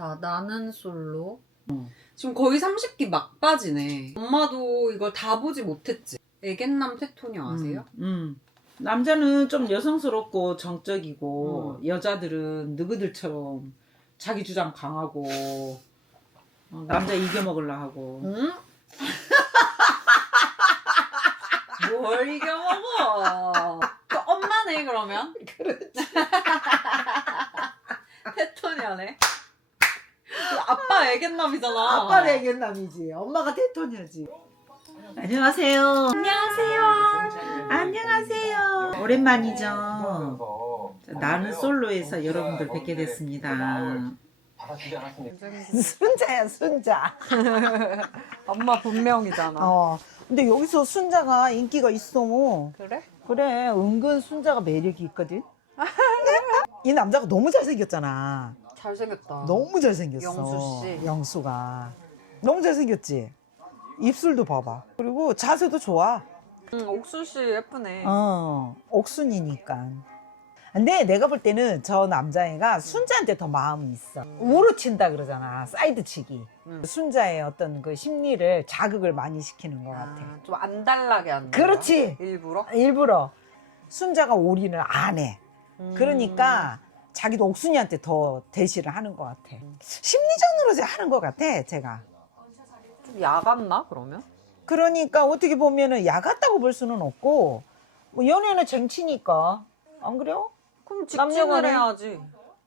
자, 나는 솔로. 지금 거의 30기 막바지네. 엄마도 이걸 다 보지 못했지. 애견남 테토녀 아세요? 남자는 좀 여성스럽고 정적이고 여자들은 너희들처럼 자기 주장 강하고 남자 이겨먹으려 하고. 응? 뭘 이겨먹어? 그 엄마네 그러면? 그렇지. 테토녀네. 아빠 애견남이잖아. 아빠는 애견남이지. 엄마가 대토녀지. 안녕하세요. 안녕하세요. 안녕하세요. 오랜만이죠. 나는 솔로에서 여러분들 뵙게 됐습니다. 순자야 순자. 엄마 본명이잖아. 근데 여기서 순자가 인기가 있어. 그래? 그래 은근 순자가 매력이 있거든. 이 남자가 너무 잘생겼잖아. 잘생겼다. 너무 잘생겼어. 영수 씨. 영수가 너무 잘생겼지. 입술도 봐봐. 그리고 자세도 좋아. 옥순 씨 예쁘네. 옥순이니까. 근데 내가 볼 때는 저 남자애가 순자한테 더 마음이 있어. 우로친다 그러잖아. 사이드치기. 순자의 어떤 그 심리를 자극을 많이 시키는 것 같아. 좀 안달나게 하는 그렇지. 거야? 일부러? 일부러. 순자가 올인을 안 해. 그러니까 자기도 옥순이한테 더 대시를 하는 것 같아. 심리전으로 하는 것 같아, 제가. 좀 야같나 그러면? 그러니까 어떻게 보면은 야 같다고 볼 수는 없고, 뭐 연애는 쟁취니까. 안 그래요? 그럼 직진을 남녀간에. 해야지.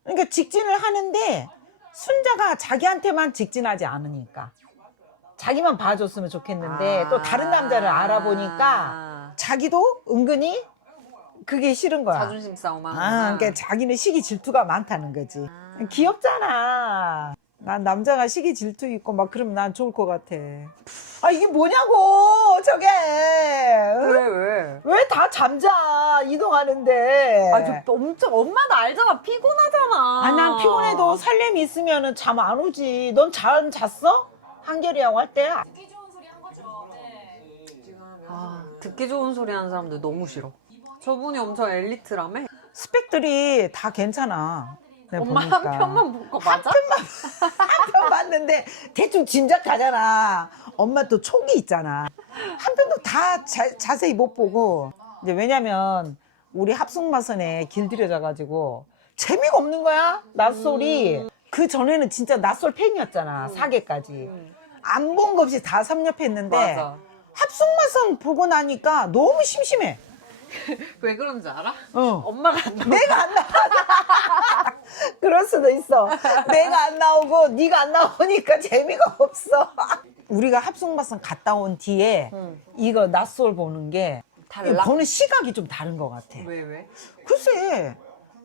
그러니까 직진을 하는데 순자가 자기한테만 직진하지 않으니까. 자기만 봐줬으면 좋겠는데 또 다른 남자를 알아보니까 자기도 은근히 그게 싫은 거야. 자존심 싸움 하는 그러니까 자기는 시기 질투가 많다는 거지. 귀엽잖아. 난 남자가 시기 질투 있고 막 그러면 난 좋을 것 같아. 이게 뭐냐고 저게. 왜? 왜 다 잠자 이동하는데. 저 엄청 엄마도 알잖아. 피곤하잖아. 난 피곤해도 설렘이 있으면 잠 안 오지. 넌 잠 잤어? 한결이하고 할 때? 듣기 좋은 소리 한 거죠. 네. 듣기 좋은 소리 하는 사람들 너무 싫어. 저분이 엄청 엘리트라며? 스펙들이 다 괜찮아. 내가 엄마 보니까. 한 편만 본 거 맞아? 한 편 봤는데 대충 짐작하잖아. 엄마 또 촉이 있잖아. 한 편도 다 자세히 못 보고. 이제 왜냐면 우리 합숙마선에 길들여져가지고 재미가 없는 거야. 낯솔이. 그 전에는 진짜 낯솔 팬이었잖아. 4개까지. 안 본 거 없이 다 섭렵했는데 맞아. 합숙마선 보고 나니까 너무 심심해. 왜 그런지 알아? 어. 엄마가 안 나와. 내가 안 나와. 그럴 수도 있어. 내가 안 나오고 네가 안 나오니까 재미가 없어. 우리가 합숙마선 갔다 온 뒤에 이거 낯솔 보는 게 달라? 보는 시각이 좀 다른 것 같아. 왜? 글쎄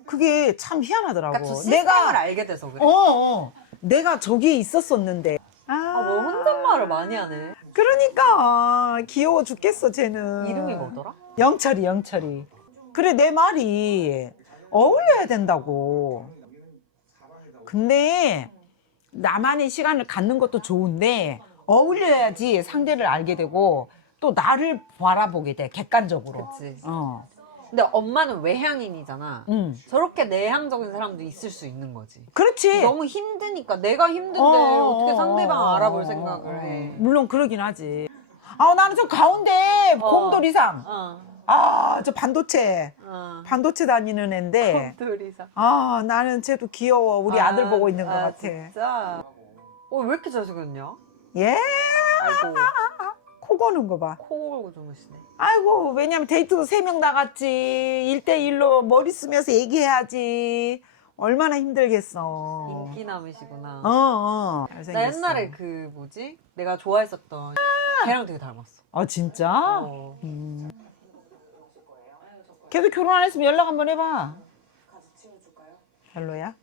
그게 참 희한하더라고. 그러니까 저 시스템을 알게 돼서 그래. 내가 저기에 있었었는데. 뭐 혼잣말을 많이 하네. 그러니까 귀여워 죽겠어 쟤는. 이름이 뭐더라? 영철이. 그래 내 말이 어울려야 된다고. 근데 나만의 시간을 갖는 것도 좋은데 어울려야지 상대를 알게 되고 또 나를 바라보게 돼 객관적으로. 그치. 근데 엄마는 외향인이잖아. 저렇게 내향적인 사람도 있을 수 있는 거지. 그렇지. 너무 힘드니까 내가 힘든데 어떻게 상대방 알아볼 생각을 해. 물론 그러긴 하지. 나는 저 가운데 곰돌이상. 저 반도체 다니는 앤데. 곰돌이상. 나는 쟤도 귀여워. 우리 아들 보고 있는 것 같아. 진짜. 왜 이렇게 잘생겼냐? 예? 아이고, 코 고는 거 봐. 코 골고 주무시네. 아이고, 왜냐면 데이트도 3명 나갔지. 1대1로 머리 쓰면서 얘기해야지. 얼마나 힘들겠어. 인기남이시구나. 나 나 옛날에 그 뭐지? 내가 좋아했었던 걔랑 되게 닮았어. 진짜? 걔도 결혼 안 했으면 연락 한번 해봐. 별로야?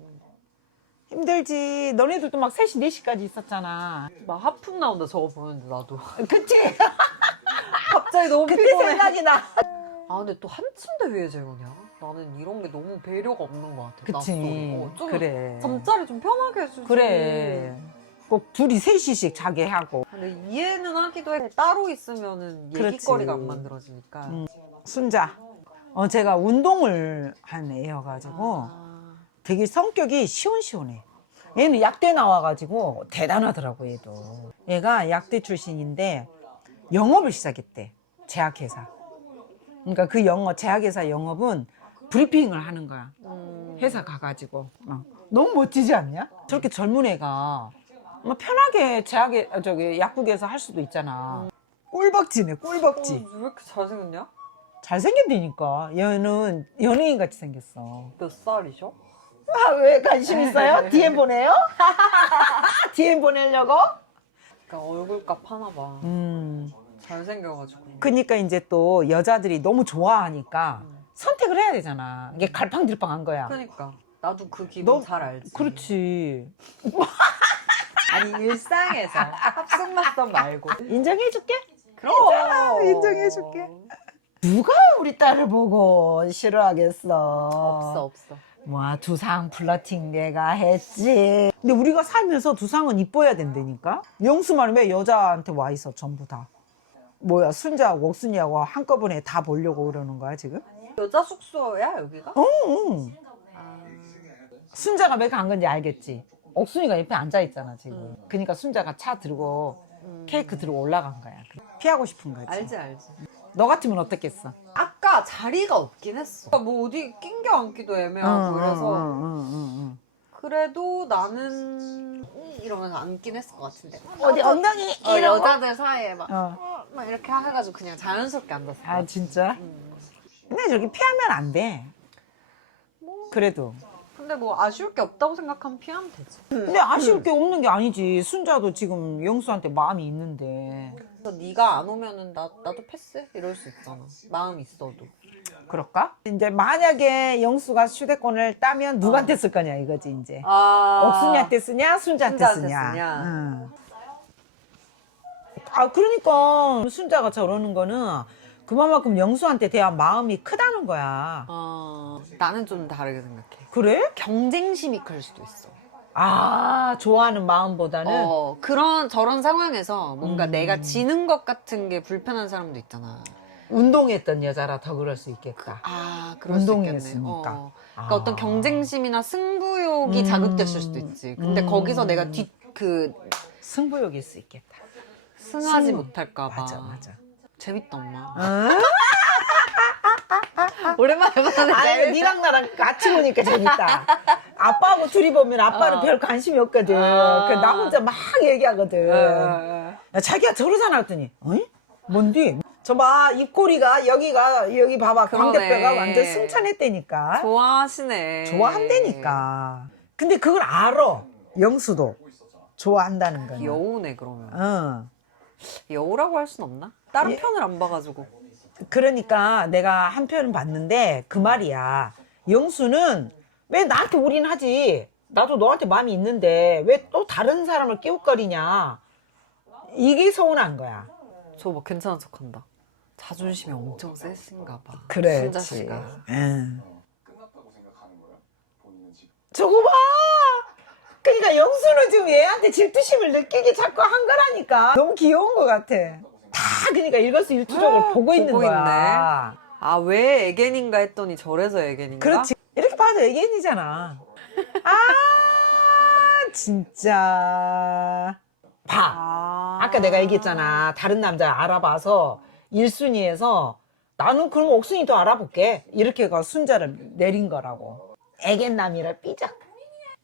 힘들지. 너네들도 막 3시, 4시까지 있었잖아. 막 하품 나온다 저거 보는데 나도. 그치? 갑자기 너무 그때 피곤해. 생각이 나. 근데 또 한 침대 위에 재우냐? 나는 이런 게 너무 배려가 없는 것 같아. 그치. 낯설이. 좀 그래. 잠자리 좀 편하게 해주지. 그래. 꼭 둘이 3시씩 자게 하고. 근데 이해는 하기도 해. 따로 있으면은 그렇지. 얘기거리가 안 만들어지니까. 순자. 제가 운동을 한 애여가지고 되게 성격이 시원시원해. 얘는 약대 나와가지고 대단하더라고 얘도. 얘가 약대 출신인데 영업을 시작했대. 제약회사. 그러니까 그 제약회사 영업은 브리핑을 하는 거야. 회사 가가지고. 너무 멋지지 않냐? 저렇게 젊은 애가 편하게 약국에서 할 수도 있잖아. 꿀벅지네, 꿀벅지. 왜 이렇게 잘생겼냐? 잘생겼다니까. 얘는 연예인 같이 생겼어. 몇 살이죠? 아, 왜 관심 있어요? DM 보내요? DM 보내려고? 그러니까 얼굴값 하나 봐. 잘생겨가지고. 그러니까 이제 또 여자들이 너무 좋아하니까 선택을 해야 되잖아. 이게 갈팡질팡한 거야. 그러니까 나도 그 기분 잘 알지. 그렇지. 아니 일상에서 합숙맞선 말고. 인정해줄게. 그럼 인정해줄게. 누가 우리 딸을 보고 싫어하겠어? 없어. 와, 두상 플러팅 내가 했지. 근데 우리가 살면서 두상은 이뻐야 된다니까? 영수만 왜 여자한테 와 있어, 전부 다. 뭐야, 순자하고 옥순이하고 한꺼번에 다 보려고 그러는 거야, 지금? 여자 숙소야 여기가? 응. 순자가 왜 간 건지 알겠지? 옥순이가 옆에 앉아있잖아, 지금. 그러니까 순자가 차 들고 케이크 들고 올라간 거야. 피하고 싶은 거지. 알지. 너 같으면 어떻겠어? 아까 자리가 없긴 했어. 뭐 어디 낑겨 앉기도 애매하고 그래서 그래도 나는 이러면서 앉긴 했을 것 같은데. 어디 엉덩이 여자들 사이에 막 어. 이렇게 해가지고 그냥 자연스럽게 앉았어. 아, 진짜? 근데 저기 피하면 안 돼. 그래도. 근데 뭐 아쉬울 게 없다고 생각하면 피하면 되지. 근데 아쉬울 게 없는 게 아니지. 순자도 지금 영수한테 마음이 있는데. 그래서 네가 안 오면은 나도 패스 이럴 수 있잖아. 마음 있어도. 그럴까? 이제 만약에 영수가 휴대폰을 따면 누구한테 쓸 거냐 이거지 이제. 아. 옥순이한테 쓰냐 순자한테 쓰냐. 응. 아, 그러니까 순자가 저러는 거는 그만큼 영수한테 대한 마음이 크다는 거야. 나는 좀 다르게 생각해. 그래? 경쟁심이 클 수도 있어. 아, 좋아하는 마음보다는. 저런 상황에서 뭔가 내가 지는 것 같은 게 불편한 사람도 있잖아. 운동했던 여자라 더 그럴 수 있겠다. 그럴 수 있겠네. 운동이었으니까. 그러니까 어떤 경쟁심이나 승부욕이 자극됐을 수도 있지. 근데 거기서 내가 승부욕일 수 있겠다. 승하지 못할까봐. 맞아. 재밌다, 엄마. 어? 오랜만에 보는데. 아니, 니랑 나랑 같이 보니까 재밌다. 아빠하고 둘이 보면 아빠는 별 관심이 없거든. 나 혼자 막 얘기하거든. 야, 자기가 저러잖아 했더니, 어이? 뭔디? 저봐, 입꼬리가 여기 봐봐. 광대뼈가 완전 승천했다니까. 좋아하시네. 좋아한다니까. 근데 그걸 알아. 영수도. 좋아한다는 거는. 여우네, 그러면. 여우라고 할 순 없나? 다른 편을 안 봐가지고. 그러니까 내가 한 편은 봤는데 그 말이야. 영수는 왜 나한테 올인하지? 나도 너한테 마음이 있는데 왜 또 다른 사람을 끼웃거리냐? 이게 서운한 거야. 저거 막 괜찮은 척한다. 자존심이 엄청 세신가 봐. 그래. 순자 씨가. 저거 봐. 그러니까 영수는 지금 얘한테 질투심을 느끼게 자꾸 한 거라니까. 너무 귀여운 것 같아. 다 그러니까 일거수일투족을 보고 있는 거야. 왜 애견인가 했더니 저래서 애견인가? 그렇지. 이렇게 봐도 애견이잖아. 진짜. 봐. 아까 내가 얘기했잖아. 다른 남자 알아봐서 1순위에서 나는 그럼 옥순이도 알아볼게. 이렇게 순자를 내린 거라고. 애견남이라 삐작.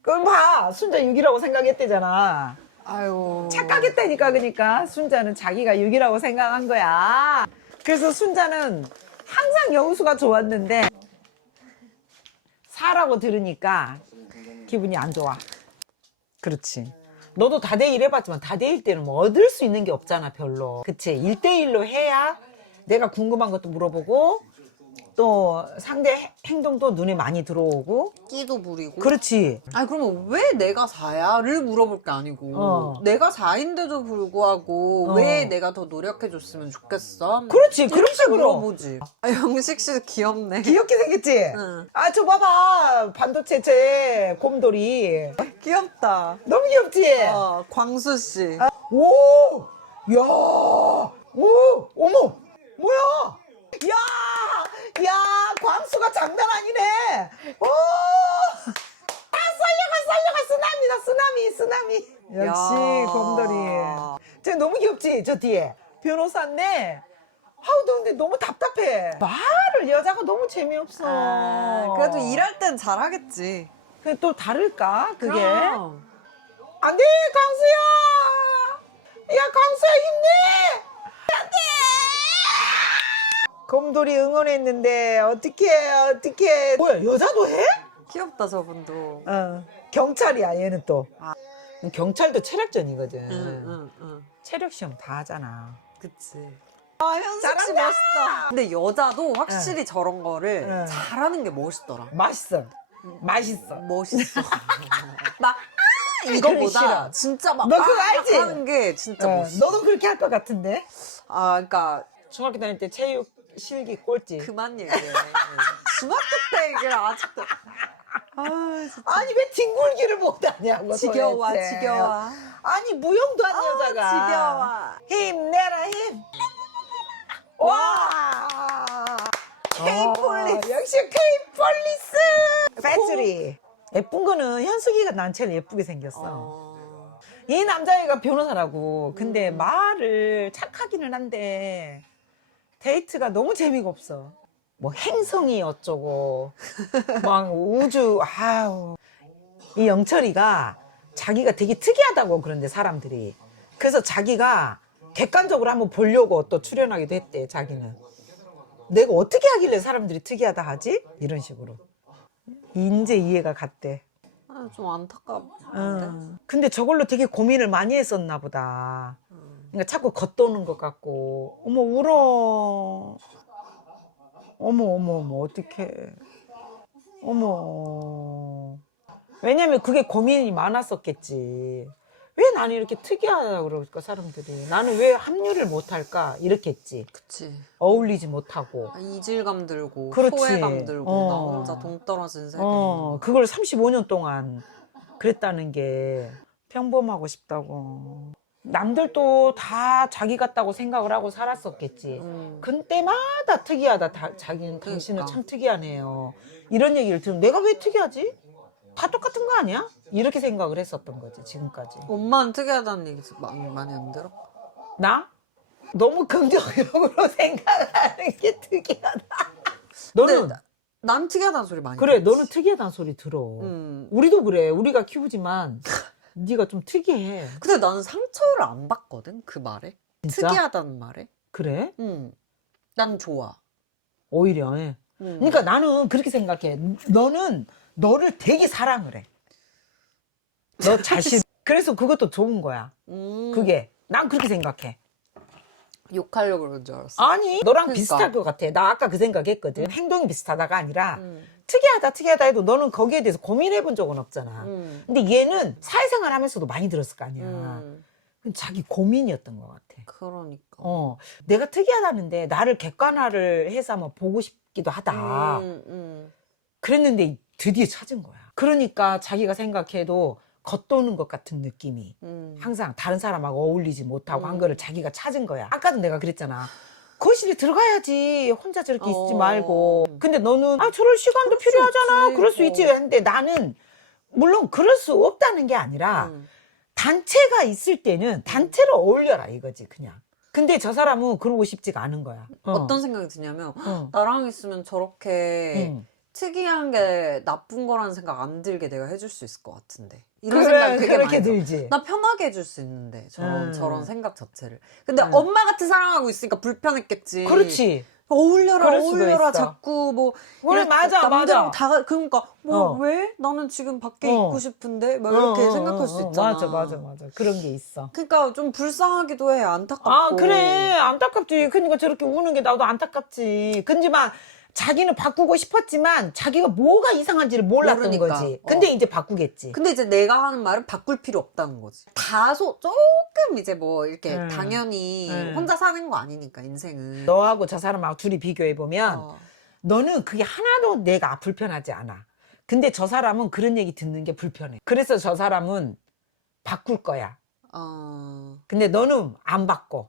그럼 봐. 순자 6이라고 생각했대잖아. 아유. 착각했다니까. 그러니까 순자는 자기가 6이라고 생각한 거야. 그래서 순자는 항상 영수가 좋았는데 사라고 들으니까 기분이 안 좋아. 그렇지. 너도 다대일 해봤지만 다대일 때는 뭐 얻을 수 있는 게 없잖아, 별로. 그치? 1대1로 해야 내가 궁금한 것도 물어보고 또 상대 행동도 눈에 많이 들어오고. 끼도 부리고. 그렇지. 그러면 왜 내가 4야를 물어볼 게 아니고 내가 4인데도 불구하고 왜 내가 더 노력해줬으면 좋겠어? 그렇지. 그런 식으로 물어보지. 영식 씨 귀엽네. 귀엽게 생겼지? 응. 저 봐봐. 반도체체 곰돌이. 귀엽다. 너무 귀엽지? 광수 씨. 오! 야! 오! 어머! 뭐야? 야! 광수가 장난 아니네! 오! 살려가! 쓰나미다, 쓰나미! 역시 야. 곰돌이. 저 너무 귀엽지 저 뒤에 변호사인데. 아우 너 근데 너무 답답해. 말을 여자가 너무 재미없어. 그래도 일할 땐 잘하겠지. 근데 또 다를까 그게? 그럼. 안돼 강수야. 야 강수야 힘내. 안돼. 곰돌이 응원했는데 어떻게 뭐야 여자도 해? 귀엽다 저분도. 경찰이야 얘는 또. 아. 경찰도 체력전이거든. 응. 체력 시험 다 하잖아. 그치. 아 현숙 씨 멋있다. 근데 여자도 확실히 저런 거를 응. 잘하는 게 멋있더라. 맛있어. 멋있어. 막 그래, 이거보다 싫어. 진짜 막 너 그거 알지? 하는 게 진짜 멋있어. 너도 그렇게 할 것 같은데? 아 그러니까 중학교 다닐 때 체육 실기 꼴찌. 그만 얘기해. 중학교 때 얘기를 아직도. 아 진짜. 아니 왜 뒹굴기를 못하냐고. 지겨워 도대체. 지겨워. 아니 무용도 한 여자가. 지겨워. 힘내라 힘. 와. K-폴리스. 역시 K-폴리스. 패츄리. 예쁜 거는 현숙이가 난 제일 예쁘게 생겼어. 이 남자애가 변호사라고. 근데 말을 착하기는 한데 데이트가 너무 재미가 없어. 뭐 행성이 어쩌고 막 우주 아우. 이 영철이가 자기가 되게 특이하다고 그런데 사람들이. 그래서 자기가 객관적으로 한번 보려고 또 출연하기도 했대 자기는. 내가 어떻게 하길래 사람들이 특이하다 하지? 이런 식으로. 이제 이해가 갔대. 아, 좀 안타깝다. 근데 저걸로 되게 고민을 많이 했었나 보다. 그러니까 자꾸 겉도는 것 같고. 어머 울어. 어머 어떡해. 어머. 왜냐면 그게 고민이 많았었겠지. 왜 나는 이렇게 특이하다고 그럴까 사람들이. 나는 왜 합류를 못할까 이렇게 했지. 그치. 어울리지 못하고. 아, 이질감 들고 그렇지. 소외감 들고 나 어. 혼자 동떨어진 세계. 그걸 35년 동안 그랬다는 게 평범하고 싶다고. 남들도 다 자기 같다고 생각을 하고 살았었겠지. 그때마다 특이하다. 자기는 당신은 그러니까. 참 특이하네요. 이런 얘기를 들으면 내가 왜 특이하지? 다 똑같은 거 아니야? 이렇게 생각을 했었던 거지 지금까지. 엄마는 특이하다는 얘기 많이 안 들어? 나? 너무 긍정적으로 생각하는 게 특이하다. 근데 너는 난 특이하다는 소리 많이 그래 듣지. 너는 특이하다는 소리 들어. 우리도 그래. 우리가 키우지만 네가 좀 특이해. 근데 나는 상처를 안 받거든 그 말에. 진짜? 특이하다는 말에. 그래? 난 좋아. 오히려. 그러니까 나는 그렇게 생각해. 너는 너를 되게 사랑을 해. 너 자신. 그래서 그것도 좋은 거야. 그게. 난 그렇게 생각해. 욕하려고 그러는 줄 알았어. 아니 너랑 그러니까. 비슷할 것 같아. 나 아까 그 생각했거든. 행동이 비슷하다가 아니라 특이하다 해도 너는 거기에 대해서 고민해 본 적은 없잖아. 근데 얘는 사회생활 하면서도 많이 들었을 거 아니야. 그건 자기 고민이었던 것 같아. 그러니까. 내가 특이하다는데 나를 객관화를 해서 한번 보고 싶기도 하다. 그랬는데 드디어 찾은 거야. 그러니까 자기가 생각해도 겉도는 것 같은 느낌이 항상 다른 사람하고 어울리지 못하고 한 거를 자기가 찾은 거야. 아까도 내가 그랬잖아. 거실에 들어가야지. 혼자 저렇게 있지 말고. 근데 너는 저럴 시간도 수 필요하잖아. 있지. 그럴 수 있지. 근데 나는 물론 그럴 수 없다는 게 아니라 단체가 있을 때는 단체로 어울려라 이거지 그냥. 근데 저 사람은 그러고 싶지가 않은 거야. 어떤 생각이 드냐면 나랑 있으면 저렇게 특이한 게 나쁜 거라는 생각 안 들게 내가 해줄 수 있을 것 같은데 이런 생각 되게 그렇게 많이 들어. 들지. 나 편하게 해줄 수 있는데 저런 생각 자체를. 근데 엄마 같은 사랑하고 있으니까 불편했겠지. 그렇지. 어울려라 그럴 수가 어울려라 있어. 자꾸 뭐 그래, 이렇게 맞아, 남들하고 맞아. 다 그러니까 뭐 어. 왜 나는 지금 밖에 있고 싶은데 막 이렇게 생각할 수 있잖아. 맞아. 그런 게 있어. 그러니까 좀 불쌍하기도 해. 안타깝고. 그래. 안타깝지. 그러니까 저렇게 우는 게 나도 안타깝지. 근데만 자기는 바꾸고 싶었지만 자기가 뭐가 이상한지를 몰랐던 모르니까. 거지. 근데 이제 바꾸겠지. 근데 이제 내가 하는 말은 바꿀 필요 없다는 거지. 다소 조금 이제 뭐 이렇게 당연히 혼자 사는 거 아니니까 인생은. 너하고 저 사람하고 둘이 비교해보면 어. 너는 그게 하나도 내가 불편하지 않아. 근데 저 사람은 그런 얘기 듣는 게 불편해. 그래서 저 사람은 바꿀 거야. 근데 너는 안 바꿔.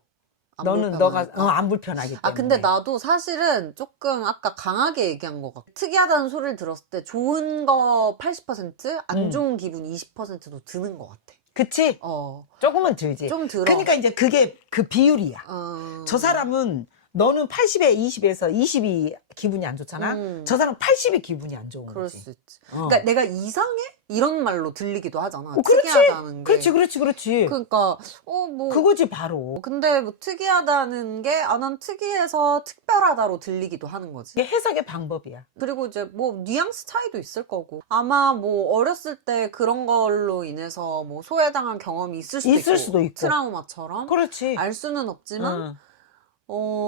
안 너는 불편하니까. 너가 안 불편하기 때문에. 근데 나도 사실은 조금 아까 강하게 얘기한 것 같아. 특이하다는 소리를 들었을 때 좋은 거 80%, 안 좋은 기분 20%도 드는 것 같아. 그치? 어, 조금은 들지. 좀 들어. 그러니까 이제 그게 그 비율이야. 어. 저 사람은 너는 80에 20에서 20이 기분이 안 좋잖아. 저 사람은 80이 기분이 안 좋은 그럴 거지. 수 있지. 어. 그러니까 내가 이상해? 이런 말로 들리기도 하잖아. 그렇지. 특이하다는 게. 그렇지. 그러니까 뭐 그거지 바로. 근데 뭐 특이하다는 게 난 특이해서 특별하다로 들리기도 하는 거지. 이게 해석의 방법이야. 그리고 이제 뭐 뉘앙스 차이도 있을 거고 아마 뭐 어렸을 때 그런 걸로 인해서 뭐 소외당한 경험이 있을 수도 있고 트라우마처럼 그렇지. 알 수는 없지만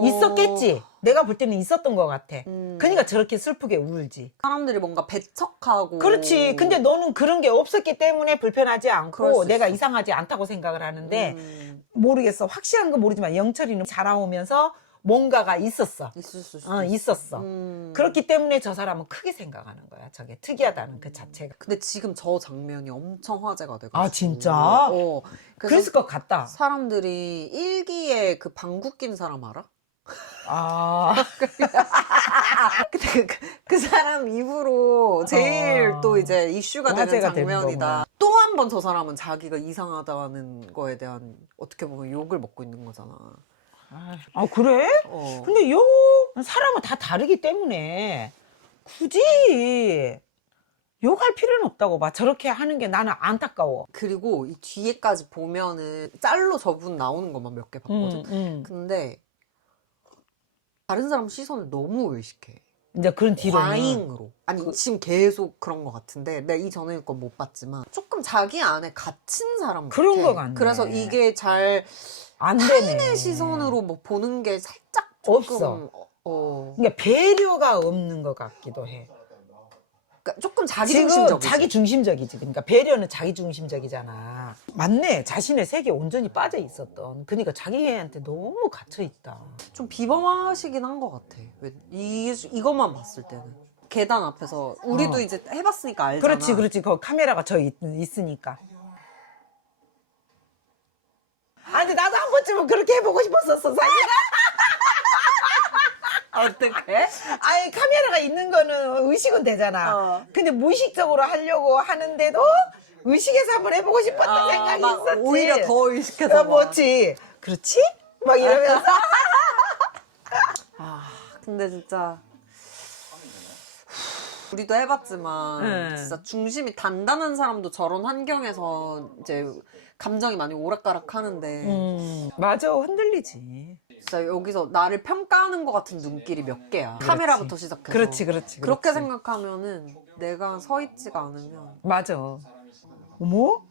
있었겠지. 내가 볼 때는 있었던 것 같아. 그러니까 저렇게 슬프게 울지. 사람들이 뭔가 배척하고 그렇지. 근데 너는 그런 게 없었기 때문에 불편하지 그럴 않고 수 내가 있어. 이상하지 않다고 생각을 하는데 모르겠어. 확실한 건 모르지만 영철이는 자라오면서 뭔가가 있었어. 있을 수도 있었어. 그렇기 때문에 저 사람은 크게 생각하는 거야. 저게 특이하다는 그 자체가. 근데 지금 저 장면이 엄청 화제가 돼가지고 아, 진짜? 그래서 그랬을 것 같다. 사람들이 일기에 그 방구 낀 사람 알아? 아. 근데 그 사람 입으로 제일 또 이제 이슈가 되는 화제가 되는 장면이다. 거구나. 또 한 번 저 사람은 자기가 이상하다는 거에 대한 어떻게 보면 욕을 먹고 있는 거잖아. 아, 그래? 근데 사람은 다 다르기 때문에 굳이 욕할 필요는 없다고 봐. 저렇게 하는 게 나는 안타까워. 그리고 이 뒤에까지 보면은 짤로 저분 나오는 것만 몇 개 봤거든. 근데 다른 사람 시선을 너무 의식해. 이제 그런 뒤로는 과잉으로. 아니 지금 계속 그런 것 같은데 내가 이전에 건 못 봤지만 조금 자기 안에 갇힌 사람 같아. 그런 거 같네. 그래서 이게 잘 안 타인의 되네. 시선으로 뭐 보는 게 살짝 조금 없어. 그러니까 배려가 없는 것 같기도 해. 그러니까 조금 자기 지금 중심적이지. 자기 중심적이지. 그러니까 배려는 자기 중심적이잖아. 맞네. 자신의 세계에 온전히 빠져 있었던. 그러니까 자기한테 너무 갇혀 있다. 좀 비범하시긴 한 것 같아. 이것만 봤을 때는. 계단 앞에서 우리도 이제 해봤으니까 알잖아. 그렇지. 그 카메라가 있으니까. 아, 근데 나도 한 번쯤은 그렇게 해보고 싶었었어, 사실. 어떡해? 아니, 카메라가 있는 거는 의식은 되잖아. 근데 무의식적으로 하려고 하는데도 의식해서 한번 해보고 싶었던 생각이 막 있었지. 오히려 더 의식해서 막. 뭐지? 그렇지? 막 이러면서. 근데 진짜 우리도 해봤지만 진짜 중심이 단단한 사람도 저런 환경에서 이제 감정이 많이 오락가락 하는데 맞아, 흔들리지. 진짜 여기서 나를 평가하는 것 같은 눈길이 몇 개야. 카메라부터 시작해서. 그렇지. 그렇게 생각하면은 내가 서 있지가 않으면 맞아. 어머?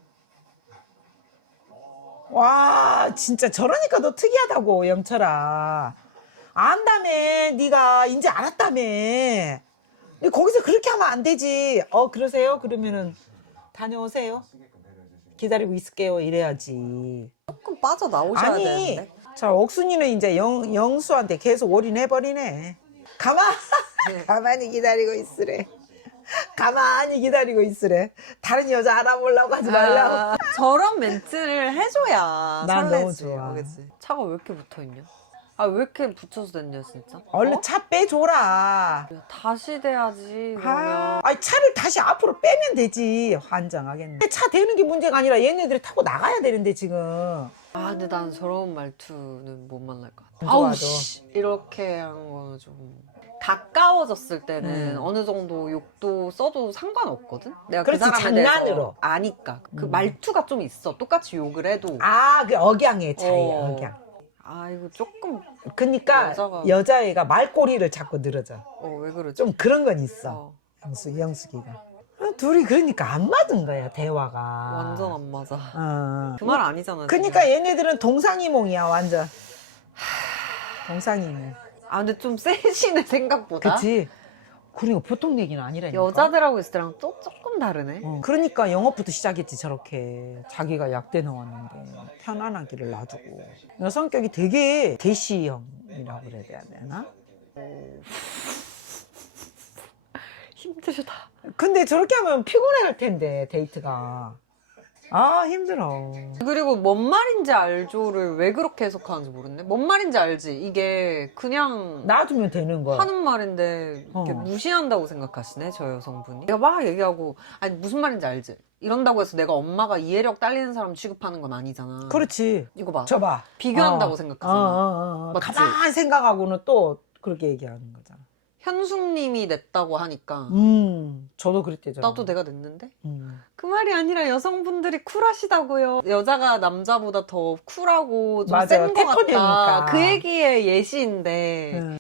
와, 진짜 저러니까 너 특이하다고, 영철아. 안다며, 네가 이제 알았다며. 근데 거기서 그렇게 하면 안 되지. 그러세요? 그러면은 다녀오세요. 기다리고 있을게요. 이래야지. 조금 빠져나오셔야 되는데. 자, 옥순이는 이제 영수한테 계속 올인해버리네. 가만히 기다리고 있으래. 가만히 기다리고 있으래. 다른 여자 알아보려고 하지 말라고. 저런 멘트를 해줘야 난 설레지. 너무 좋아. 그치? 차가 왜 이렇게 붙어있냐? 아, 왜 이렇게 붙여서 됐냐, 진짜? 얼른 차 빼줘라. 야, 다시 돼야지, 그러면. 아니, 차를 다시 앞으로 빼면 되지. 환장하겠네. 차 대는 게 문제가 아니라 얘네들이 타고 나가야 되는데, 지금. 근데 난 저런 말투는 못 만날 것 같아. 좋아도. 아우, 씨. 이렇게 하는 거는 좀. 가까워졌을 때는 어느 정도 욕도 써도 상관없거든? 내가 그렇지, 그 사람에 장난으로. 대해서 아니까. 그 말투가 좀 있어. 똑같이 욕을 해도. 그 억양의 차이, 억양. 이거 조금. 그러니까 여자애가 말꼬리를 자꾸 늘어져. 왜 그러지? 좀 그런 건 있어. 영숙이가. 둘이 그러니까 안 맞은 거야, 대화가. 완전 안 맞아. 그 말 아니잖아. 그러니까 얘네들은 동상이몽이야, 완전. 동상이몽. 근데 좀 세지네, 생각보다. 그치? 그러니까 보통 얘기는 아니라니까. 여자들하고 있을 때랑 또 조금 다르네. 그러니까 영업부터 시작했지, 저렇게. 자기가 약대 넣었는데 편안하기를 놔두고. 성격이 되게 대시형이라고 그래야 되나? 힘들다. 근데 저렇게 하면 피곤해 할 텐데, 데이트가. 아 힘들어. 그리고 뭔 말인지 알죠를 왜 그렇게 해석하는지 모르겠네. 뭔 말인지 알지? 이게 그냥 놔두면 되는 거야. 하는 말인데 이렇게 무시한다고 생각하시네, 저 여성분이. 내가 막 얘기하고 아니 무슨 말인지 알지? 이런다고 해서 내가 엄마가 이해력 딸리는 사람 취급하는 건 아니잖아. 그렇지. 이거 봐. 저봐. 비교한다고 생각하잖아. 맞지? 가만히 생각하고는 또 그렇게 얘기하는 거잖아. 현숙님이 냈다고 하니까 저도 그랬대잖아. 나도 내가 냈는데? 그 말이 아니라 여성분들이 쿨하시다고요. 여자가 남자보다 더 쿨하고 좀 맞아요. 센 것 테토니까. 같다. 그 얘기의 예시인데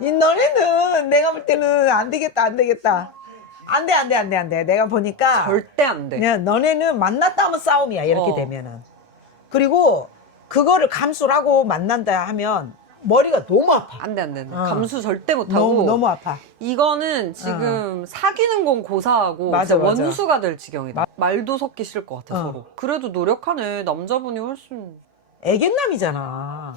이 너네는 내가 볼 때는 안 되겠다. 안 돼. 내가 보니까 절대 안 돼. 그냥 너네는 만났다 하면 싸움이야. 이렇게 되면은. 그리고 그거를 감수를 하고 만난다 하면 머리가 너무 아파. 안 돼. 감수 절대 못하고. 너무 아파. 이거는 지금 사귀는 건 고사하고 맞아, 진짜 맞아. 원수가 될 지경이다. 말도 섞기 싫을 것 같아, 어. 서로. 그래도 노력하네. 남자분이 훨씬. 애견남이잖아.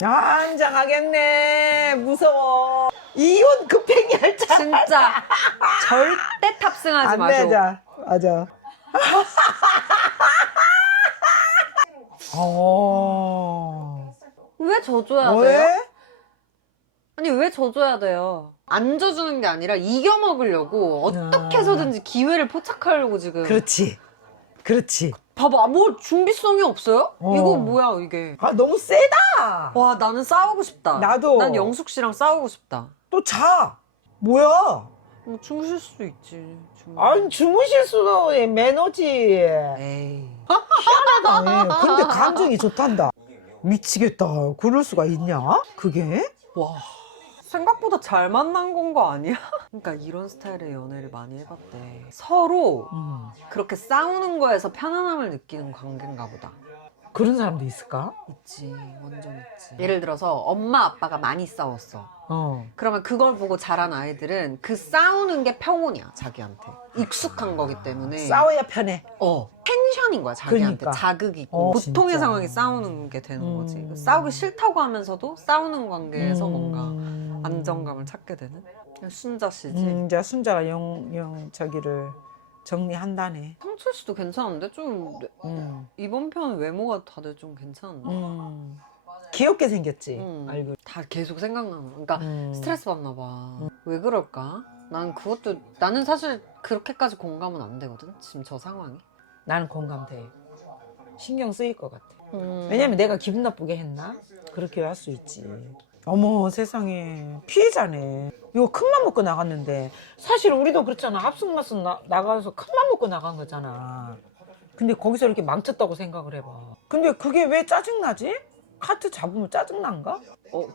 안장하겠네. 무서워. 이혼 급행이 할 자. 진짜 절대 탑승하지 안 마죠. 되자. 맞아. 왜 져줘야 돼요? 왜? 아니 왜 져줘야 돼요? 안 져주는 게 아니라 이겨먹으려고 어떻게 해서든지 기회를 포착하려고 지금. 그렇지. 봐봐, 뭐 준비성이 없어요? 이거 뭐야 이게. 아, 너무 세다. 와, 나는 싸우고 싶다. 나도. 난 영숙 씨랑 싸우고 싶다. 또 자. 뭐야? 뭐 주무실 수도 있지. 아니, 주무실 수도 매너지. 에이. 희한하다. 근데 감정이 좋단다. 미치겠다. 그럴 수가 있냐? 그게? 와. 생각보다 잘 만난 건 거 아니야? 그러니까 이런 스타일의 연애를 많이 해봤대. 서로 그렇게 싸우는 거에서 편안함을 느끼는 관계인가 보다. 그런 사람도 있을까? 있지, 완전 있지. 예를 들어서 엄마 아빠가 많이 싸웠어. 어. 그러면 그걸 보고 자란 아이들은 그 싸우는 게 평온이야, 자기한테. 익숙한 거기 때문에. 싸워야 편해. 텐션인 거야, 자기한테. 그러니까. 자극이고. 보통의 진짜. 상황이 싸우는 게 되는 거지. 싸우기 싫다고 하면서도 싸우는 관계에서 뭔가 안정감을 찾게 되는? 순자 씨지. 이제 순자가 저기를 정리한다네. 성철 씨도 괜찮은데? 좀 이번 편 외모가 다들 좀 괜찮은데? 귀엽게 생겼지. 알고. 다 계속 생각나는. 그러니까 스트레스 받나 봐. 왜 그럴까? 나는 사실 그렇게까지 공감은 안 되거든. 지금 저 상황이. 나는 공감돼. 신경 쓰일 것 같아. 왜냐면 내가 기분 나쁘게 했나? 그렇게 할 수 있지. 어머 세상에 피해자네. 이거 큰맘 먹고 나갔는데 사실 우리도 그렇잖아. 합숙마스 나가서 큰맘 먹고 나간 거잖아. 근데 거기서 이렇게 망쳤다고 생각을 해봐. 근데 그게 왜 짜증나지? 카트 잡으면 짜증난가?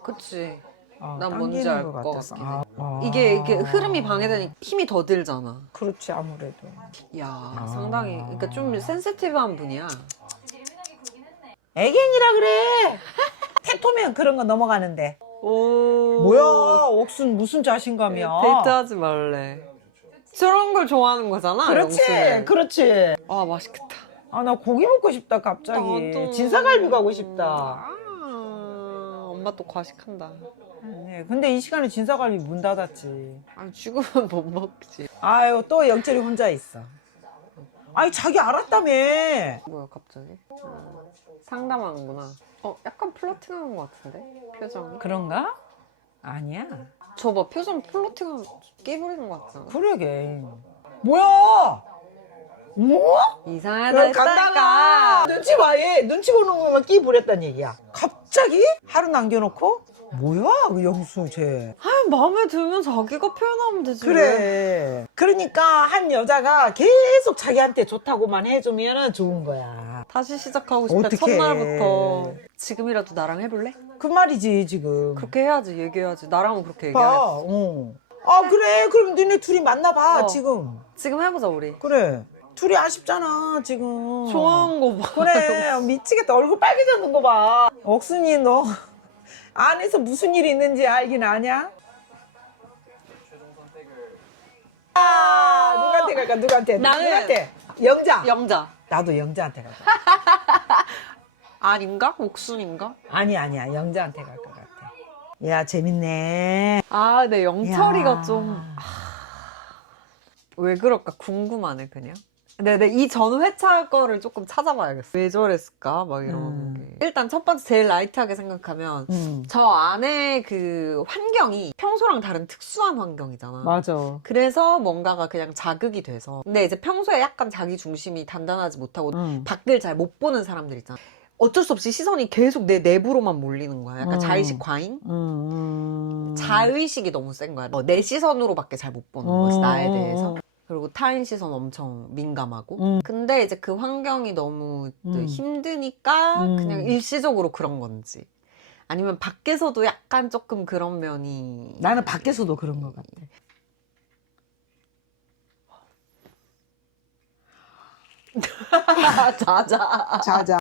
그치. 난 당기는 뭔지 알 것 것 같아서. 같긴 해. 이게 흐름이 방해되니까 힘이 더 들잖아. 그렇지 아무래도. 이야, 상당히. 그러니까 좀 센시티브한 분이야. 애견이라 그래. 테토면 그런 거 넘어가는데. 오. 뭐야 옥순 무슨 자신감이야. 데이트하지 말래. 저런 걸 좋아하는 거잖아. 그렇지 영수는. 그렇지. 아, 맛있겠다. 아 나 고기 먹고 싶다 갑자기. 나도. 진사갈비 가고 싶다. 엄마 또 과식한다. 네, 근데 이 시간에 진사갈비 문 닫았지. 죽으면 못 먹지. 아유 또 영철이 혼자 있어. 아니 자기 알았다며. 뭐야 갑자기? 상담하는구나. 약간 플러팅하는 것 같은데? 표정이? 그런가? 아니야. 저봐 표정 플러팅하는 끼부리는 것 같잖아. 그러게. 뭐야? 뭐? 이상하다 했다니까. 눈치 봐, 얘. 눈치 보는 거만 끼 부렸단 얘기야. 갑자기? 하루 남겨놓고? 뭐야, 그 영수 쟤. 마음에 들면 자기가 표현하면 되지. 그래. 그러니까 한 여자가 계속 자기한테 좋다고만 해주면 좋은 거야. 다시 시작하고 싶다. 어떡해. 첫날부터. 지금이라도 나랑 해볼래? 그 말이지, 지금. 그렇게 해야지. 얘기해야지. 나랑은 그렇게 봐, 얘기하겠지. 아, 그래. 그럼 너네 둘이 만나봐, 어. 지금. 지금 해보자 우리. 그래. 둘이 아쉽잖아, 지금. 좋아하는 거 봐. 그래, 미치겠다. 얼굴 빨개졌는 거 봐. 억순이 너 안에서 무슨 일이 있는지 알긴 아냐? 누구한테 갈까? 누구한테? 나는 누구한테? 영자. 영자. 나도 영자한테 갈까? 아닌가? 옥순인가? 아니야. 영자한테 갈 것 같아. 야, 재밌네. 내 영철이가 야. 좀. 왜 그럴까 궁금하네 그냥. 근데 이 전 회차 거를 조금 찾아봐야겠어. 왜 저랬을까? 막 이런 게. 일단 첫 번째 제일 라이트하게 생각하면 저 안에 그 환경이 평소랑 다른 특수한 환경이잖아. 맞아. 그래서 뭔가가 그냥 자극이 돼서. 근데 이제 평소에 약간 자기 중심이 단단하지 못하고 응. 밖을 잘 못 보는 사람들 있잖아. 어쩔 수 없이 시선이 계속 내 내부로만 몰리는 거야. 약간 자의식 과잉? 자의식이 너무 센 거야. 내 시선으로밖에 잘 못 보는 거지, 나에 대해서. 그리고 타인 시선 엄청 민감하고. 근데 이제 그 환경이 너무 힘드니까 그냥 일시적으로 그런 건지. 아니면 밖에서도 약간 조금 그런 면이. 나는 밖에서도 그런 것 같아. 자자. 자자.